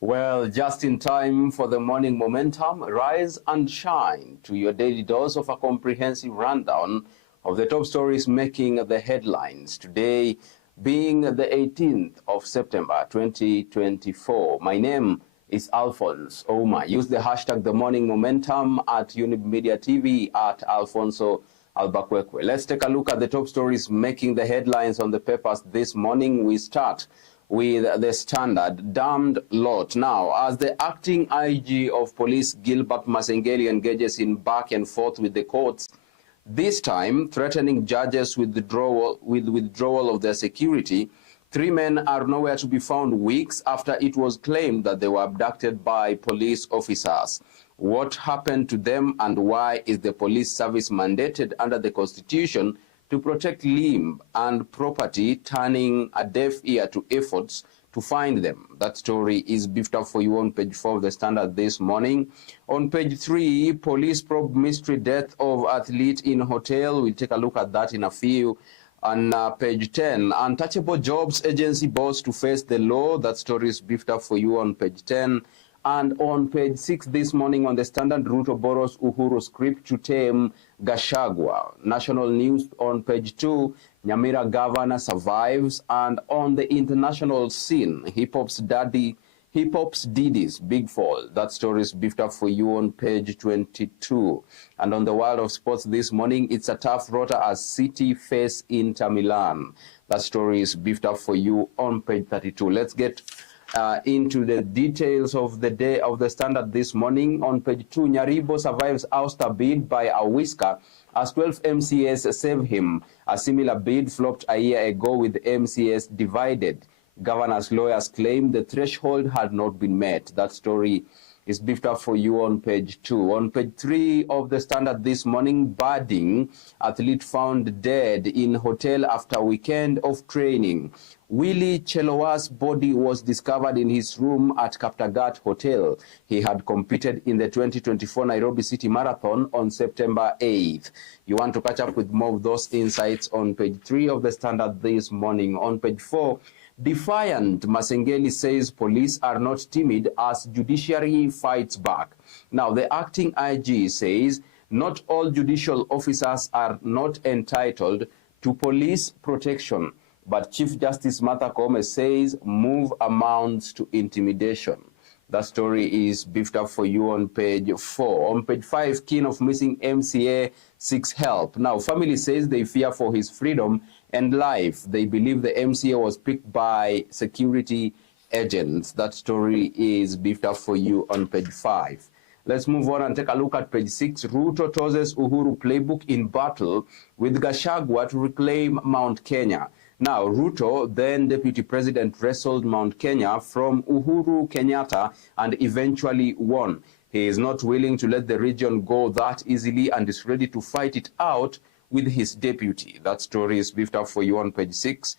Well, just in time for the morning momentum, rise and shine to your daily dose of a comprehensive rundown of the top stories making the headlines. Today being the 18th of September 2024. My name is Alfonsoh. Use the hashtag the morning momentum at Younib MEDIA TV at Alfonsoh Albakwekwe. Let's take a look at the top stories making the headlines on the papers this morning. We start with the Standard, damned lot. Now, as the acting IG of police, Gilbert Masengeli, engages in back and forth with the courts, this time threatening judges with withdrawal of their security, 3 men are nowhere to be found weeks after it was claimed that they were abducted by police officers. What happened to them and why is the police service mandated under the Constitution to protect limb and property, turning a deaf ear to efforts to find them? That story is beefed up for you on page 4 of the Standard this morning. On page 3, police probe mystery death of athlete in hotel. We'll take a look at that in a few. On page 10, untouchable jobs agency boss to face the law. That story is beefed up for you on page 10. And on page 6 this morning on the Standard, Ruto borrows Uhuru script to tame Gachagua. National news on page 2, Nyamira governor survives. And on the international scene, hip-hop's Diddy's big fall. That story is beefed up for you on page 22. And on the world of sports this morning, it's a tough rota as City face Inter Milan. That story is beefed up for you on page 32. Let's get into the details of the day of the Standard this morning. On page 2, Nyaribo survives ouster bid by a whisker as 12 MCAs save him. A similar bid flopped a year ago with MCAs divided. Governor's lawyers claim the threshold had not been met. That story is beefed up for you on page 2. On page 3 of the Standard this morning, budding athlete found dead in hotel after weekend of training. Willie Chelowa's body was discovered in his room at Kaptagat Hotel. He had competed in the 2024 Nairobi City Marathon on September 8th. You want to catch up with more of those insights on page 3 of the Standard this morning. On page 4, defiant Masengeli says police are not timid as judiciary fights back. Now, the acting IG says not all judicial officers are not entitled to police protection. But Chief Justice Martha Koome says move amounts to intimidation. That story is beefed up for you on page 4. On page 5, kin of missing MCA seeks help. Now, family says they fear for his freedom and life. They believe the MCA was picked by security agents. That story is beefed up for you on page 5. Let's move on and take a look at page 6. Ruto tosses Uhuru playbook in battle with Gachagua to reclaim Mount Kenya. Now, Ruto, then Deputy President, wrestled Mount Kenya from Uhuru Kenyatta and eventually won. He is not willing to let the region go that easily and is ready to fight it out with his deputy. That story is beefed up for you on page 6.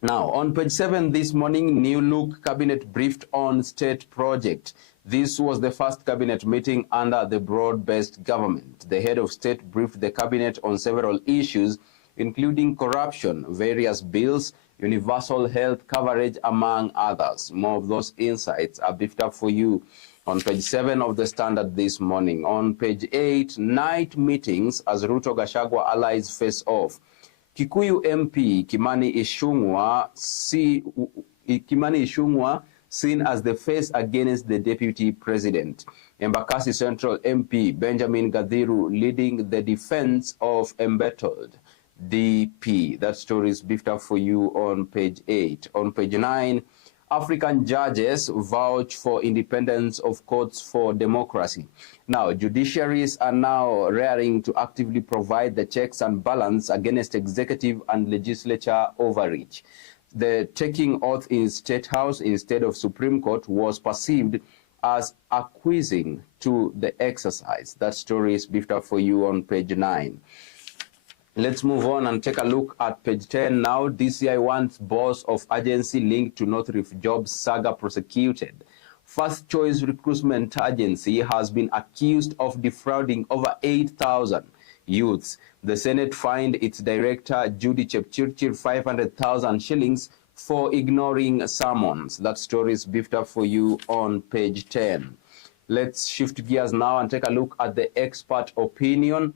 Now, on page 7 this morning, New Look Cabinet briefed on state project. This was the first cabinet meeting under the broad-based government. The head of state briefed the cabinet on several issues, including corruption, various bills, universal health coverage, among others. More of those insights are beefed up for you on page 7 of the Standard this morning. On page 8, night meetings as Ruto Gachagua allies face off. Kikuyu MP Kimani Ichung'wah seen as the face against the deputy president. Embakasi Central MP Benjamin Gadhiru leading the defense of embattled DP. That story is beefed up for you on page 8. On page 9, African judges vouch for independence of courts for democracy. Now, judiciaries are now raring to actively provide the checks and balance against executive and legislature overreach. The taking oath in State House instead of Supreme Court was perceived as acquiescing to the exercise. That story is beefed up for you on page 9. Let's move on and take a look at page 10 now. DCI wants boss of agency linked to North Rift jobs saga prosecuted. First Choice Recruitment Agency has been accused of defrauding over 8,000 youths. The Senate fined its director, Judy Chepchirchir, 500,000 shillings for ignoring summons. That story is beefed up for you on page 10. Let's shift gears now and take a look at the expert opinion.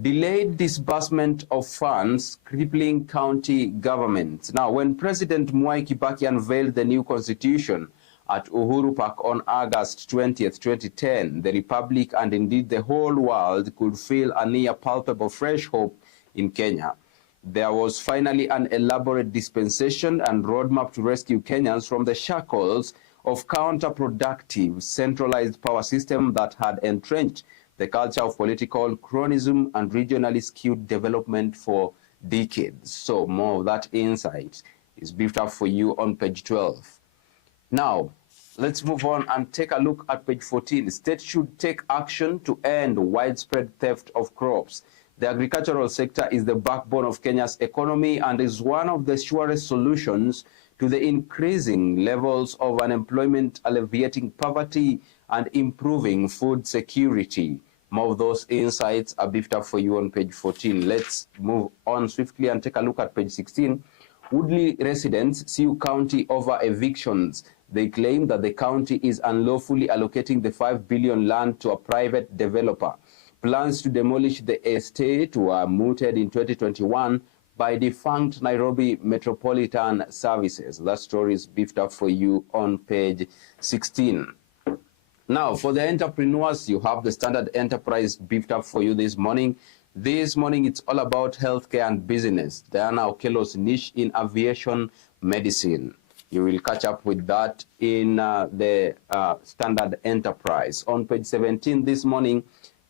Delayed disbursement of funds crippling county governments. Now, when President Mwai Kibaki unveiled the new constitution at Uhuru Park on August 20th, 2010, the Republic and indeed the whole world could feel a near palpable fresh hope in Kenya. There was finally an elaborate dispensation and roadmap to rescue Kenyans from the shackles of counterproductive centralized power system that had entrenched the culture of political cronyism and regionally skewed development for decades. So more of that insight is beefed up for you on page 12. Now, let's move on and take a look at page 14. State should take action to end widespread theft of crops. The agricultural sector is the backbone of Kenya's economy and is one of the surest solutions to the increasing levels of unemployment, alleviating poverty, and improving food security. More of those insights are beefed up for you on page 14. Let's move on swiftly and take a look at page 16. Woodley residents sue county over evictions. They claim that the county is unlawfully allocating the 5 billion land to a private developer. Plans to demolish the estate were mooted in 2021 by defunct Nairobi Metropolitan Services. That story is beefed up for you on page 16. Now, for the entrepreneurs, you have the Standard Enterprise beefed up for you this morning. This morning, it's all about healthcare and business. Diana Okello's niche in aviation medicine. You will catch up with that in the Standard Enterprise. On page 17 this morning,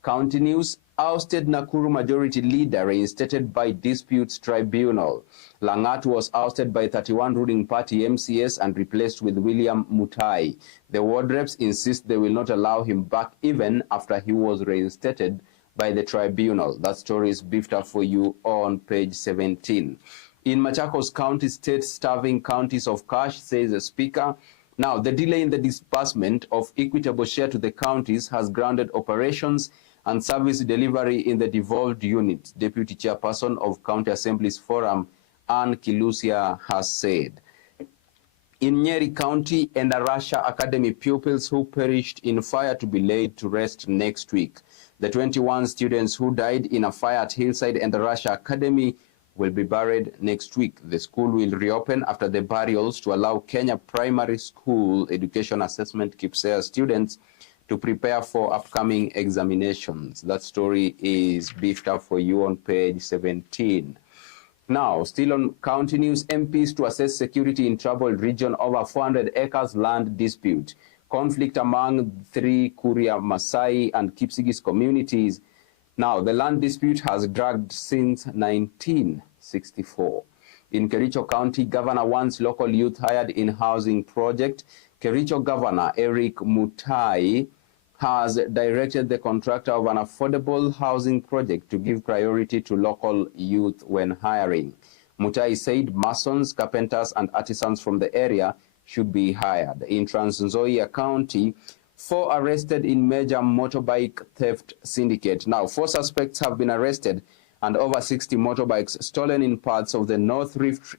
County News, ousted Nakuru majority leader reinstated by disputes tribunal. Langat was ousted by 31 ruling party MCS and replaced with William Mutai. The ward reps insist they will not allow him back even after he was reinstated by the tribunal. That story is beefed up for you on page 17. In Machakos County, state starving counties of cash, says the speaker. Now, the delay in the disbursement of equitable share to the counties has grounded operations and service delivery in the devolved units, Deputy Chairperson of County Assemblies Forum, Ann Kilusia, has said. In Nyeri County, Endarasha Academy pupils who perished in fire to be laid to rest next week. The 21 students who died in a fire at Hillside Endarasha Academy will be buried next week. The school will reopen after the burials to allow Kenya Primary School Education Assessment KPSEA students to prepare for upcoming examinations. That story is beefed up for you on page 17. Now, still on county news, MPs to assess security in troubled region over 400 acres land dispute. Conflict among 3 Kuria, Masai, and Kipsigis communities. Now, the land dispute has dragged since 1964. In Kericho County, Governor wants local youth hired in housing project. Kericho Governor Eric Mutai has directed the contractor of an affordable housing project to give priority to local youth when hiring. Mutai said masons, carpenters, and artisans from the area should be hired. In Trans Nzoia County, 4 arrested in major motorbike theft syndicate. Now, 4 suspects have been arrested and over 60 motorbikes stolen in parts of the North Rift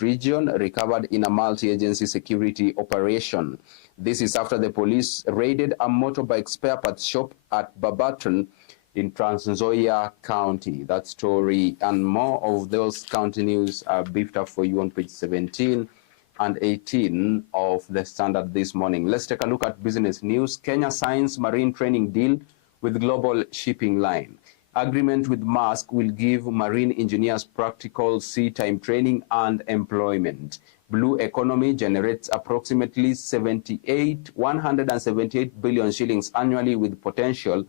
region recovered in a multi-agency security operation. This is after the police raided a motorbike spare parts shop at Babaton in Trans Nzoia County. That story and more of those county news are beefed up for you on page 17 and 18 of the Standard this morning. Let's take a look at business news. Kenya signs marine training deal with Global Shipping Line. Agreement with Maersk will give marine engineers practical sea time training and employment. Blue economy generates approximately 178 billion shillings annually with potential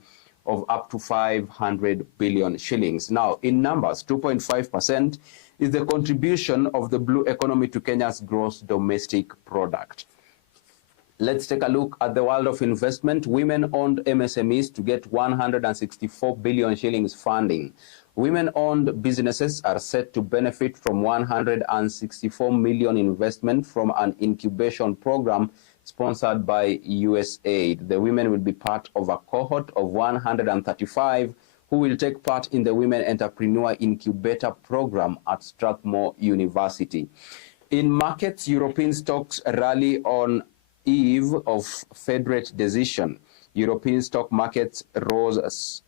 of up to 500 billion shillings. Now, in numbers, 2.5% is the contribution of the blue economy to Kenya's gross domestic product. Let's take a look at the world of investment. Women-owned MSMEs to get 164 billion shillings funding. Women-owned businesses are set to benefit from 164 million investment from an incubation program sponsored by USAID. The women will be part of a cohort of 135 who will take part in the Women Entrepreneur Incubator program at Strathmore University. In markets, European stocks rally on eve of Fed rate decision. European stock markets rose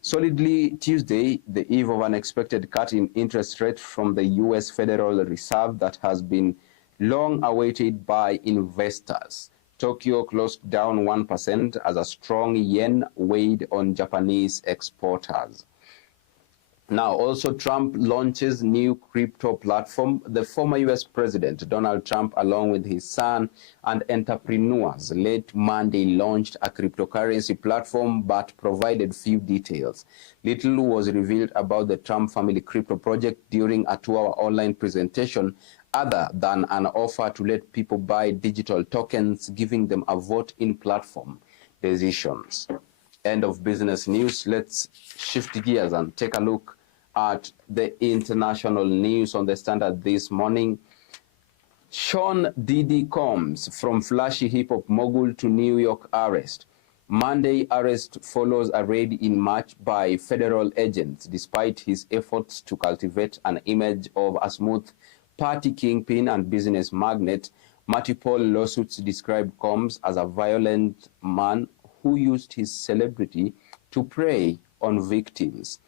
solidly Tuesday, the eve of an expected cut in interest rate from the U.S. Federal Reserve that has been long awaited by investors. Tokyo closed down 1% as a strong yen weighed on Japanese exporters. Now, also Trump launches new crypto platform. The former U.S. President Donald Trump, along with his son and entrepreneurs, late Monday launched a cryptocurrency platform but provided few details. Little was revealed about the Trump family crypto project during a 2-hour online presentation, other than an offer to let people buy digital tokens, giving them a vote in platform decisions. End of business news. Let's shift gears and take a look at the international news on the Standard this morning. Sean Diddy Combs from flashy hip-hop mogul to New York arrest. Monday arrest follows a raid in March by federal agents despite his efforts to cultivate an image of a smooth party kingpin and business magnate. Multiple lawsuits describe Combs as a violent man who used his celebrity to prey on victims.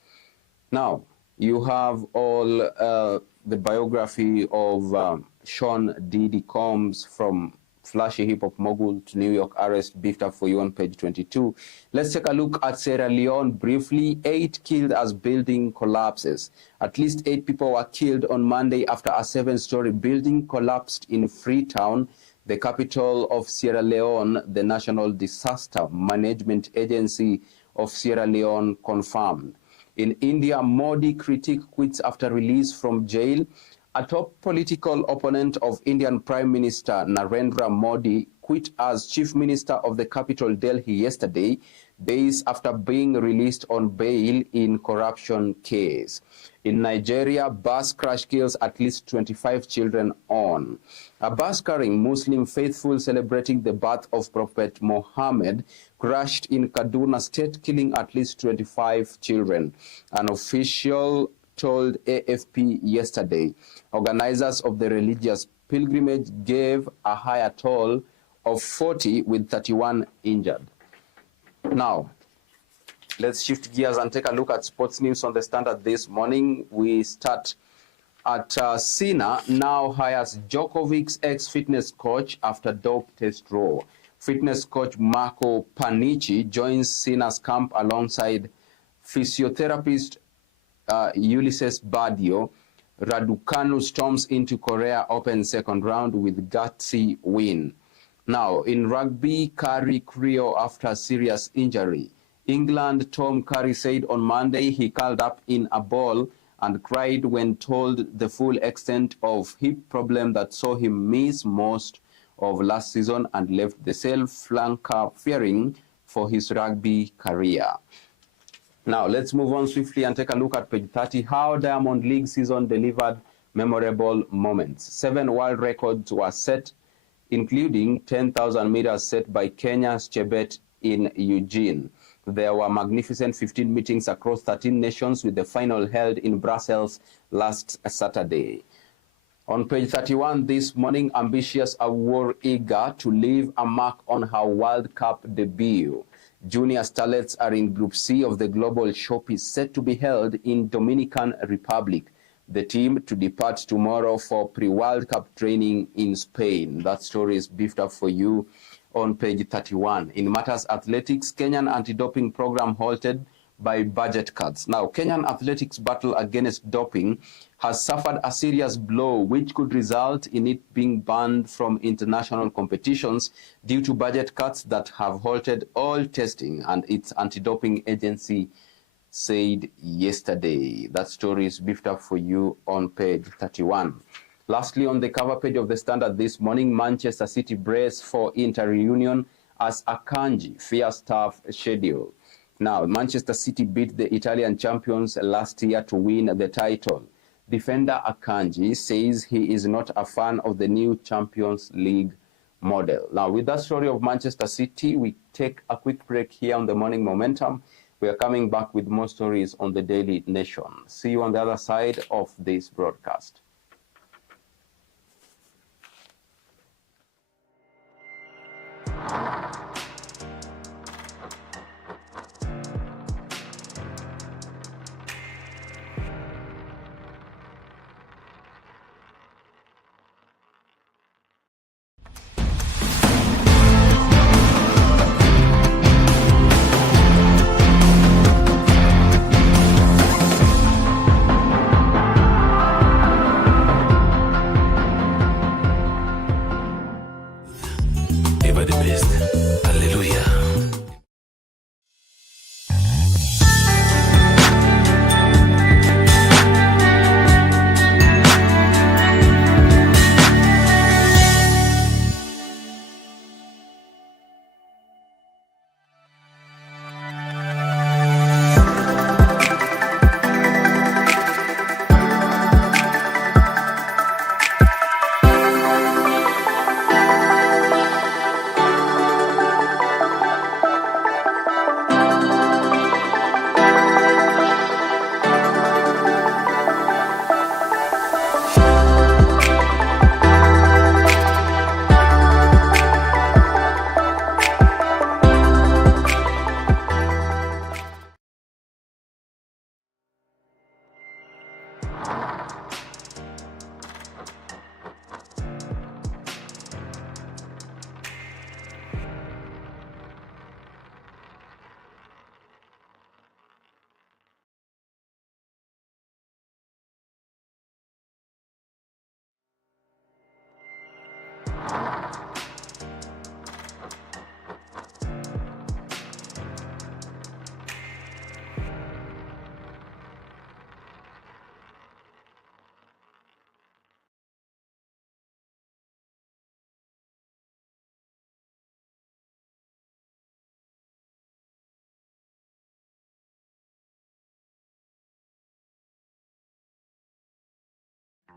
Now, you have all the biography of Sean Diddy Combs from flashy hip-hop mogul to New York arrest beefed up for you on page 22. Let's take a look at Sierra Leone briefly. 8 killed as building collapses. At least 8 people were killed on Monday after a 7-story building collapsed in Freetown, the capital of Sierra Leone. The National Disaster Management Agency of Sierra Leone confirmed. In India, Modi critic quits after release from jail. A top political opponent of Indian Prime Minister Narendra Modi quit as Chief Minister of the capital Delhi yesterday, days after being released on bail in corruption case. In Nigeria, bus crash kills at least 25 children on. A bus carrying Muslim faithful celebrating the birth of Prophet Muhammad crashed in Kaduna State, killing at least 25 children. An official told AFP yesterday. Organizers of the religious pilgrimage gave a higher toll of 40 with 31 injured. Now, let's shift gears and take a look at sports news on the Standard this morning. We start at Sina now hires Djokovic's ex-fitness coach after dope test draw. Fitness coach Marco Panici joins Sina's camp alongside physiotherapist Ulysses Badio. Raducanu storms into Korea Open second round with gutsy win. Now, in rugby, Curry Creo after serious injury. England Tom Curry said on Monday he curled up in a ball and cried when told the full extent of hip problem that saw him miss most of last season and left the self-flanker fearing for his rugby career. Now, let's move on swiftly and take a look at page 30, how Diamond League season delivered memorable moments. 7 world records were set, including 10,000 meters set by Kenya's Chebet in Eugene. There were magnificent 15 meetings across 13 nations, with the final held in Brussels last Saturday. On page 31 this morning, ambitious Awor eager to leave a mark on her World Cup debut. Junior starlets are in Group C of the Global Showpiece set to be held in Dominican Republic. The team to depart tomorrow for pre-World Cup training in Spain. That story is beefed up for you on page 31. In matters athletics, Kenyan anti-doping program halted by budget cuts. Now, Kenyan athletics battle against doping has suffered a serious blow, which could result in it being banned from international competitions due to budget cuts that have halted all testing, and its anti-doping agency said yesterday. That story is beefed up for you on page 31. Lastly, on the cover page of the Standard this morning, Manchester City brace for inter-reunion as Akanji fears tough schedule. Now, Manchester City beat the Italian champions last year to win the title. Defender Akanji says he is not a fan of the new Champions League model. Now, with that story of Manchester City, we take a quick break here on the Morning Momentum. We are coming back with more stories on the Daily Nation. See you on the other side of this broadcast. Ever the best. Hallelujah.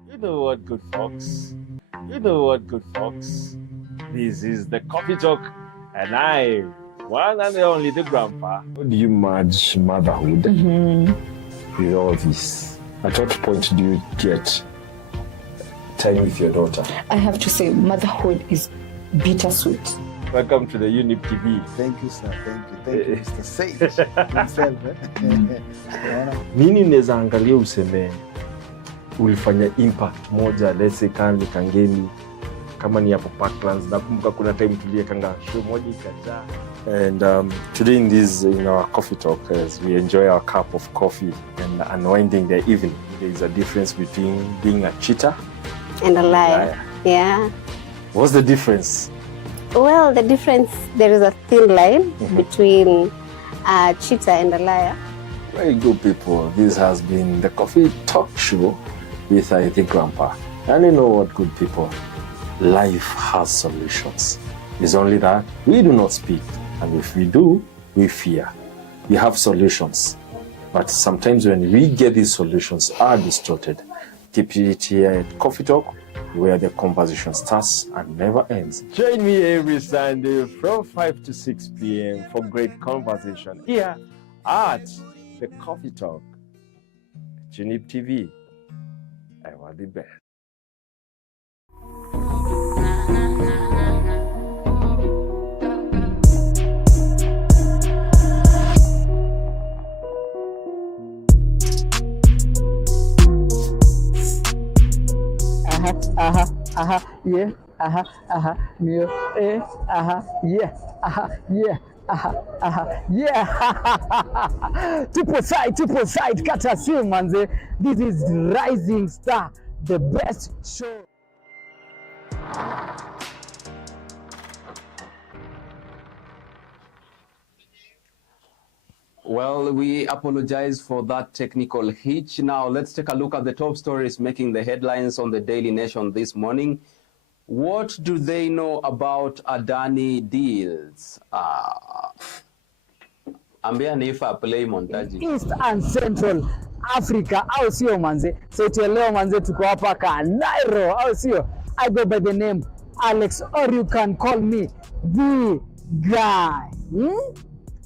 You know what, good folks? You know what, good folks? This is the Coffee Talk, and I, one and only the grandpa. How do you merge motherhood with all this? At what point do you get time with your daughter? I have to say, motherhood is bittersweet. Welcome to the Younib TV. Thank you, sir. Thank you, Mr. Sage himself. Nini unaweza angalia useme ulifanya impact moja, let's say kama Kangemi, kama ni hapo Parklands, nakumbuka kuna time tuliekanga show moja ikajaa. And today in our coffee talk, as we enjoy our cup of coffee and unwinding the evening, there is a difference between being a cheater and a liar. Yeah. What's the difference? Well, the difference, there is a thin line between a cheater and a liar. Very good, people. This has been the Coffee Talk Show with I think Grandpa. And you know what, good people? Life has solutions. It's only that we do not speak. And if we do, we fear. We have solutions. But sometimes when we get these solutions are distorted. Keep it here at Coffee Talk, where the conversation starts and never ends. Join me every Sunday from 5 to 6 p.m. for great conversation here at the Coffee Talk. Younib TV. I want the best. Yeah, yeah, yeah. Tupo side, kata simu manze. This is Rising Star, the best show. Well, we apologize for that technical hitch. Now, let's take a look at the top stories making the headlines on the Daily Nation this morning. What do they know about Adani deals? Ambia Anifa play montage. East and Central Africa, au sio manze? So leo manze tuko hapa Nairo, au sio? I go by the name Alex, or you can call me the guy.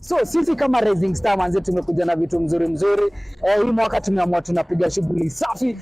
So sisi kama Rising Star manze tumekuja na vitu mzuri. Hii mwaka tumeamua tunapiga shughuli safi.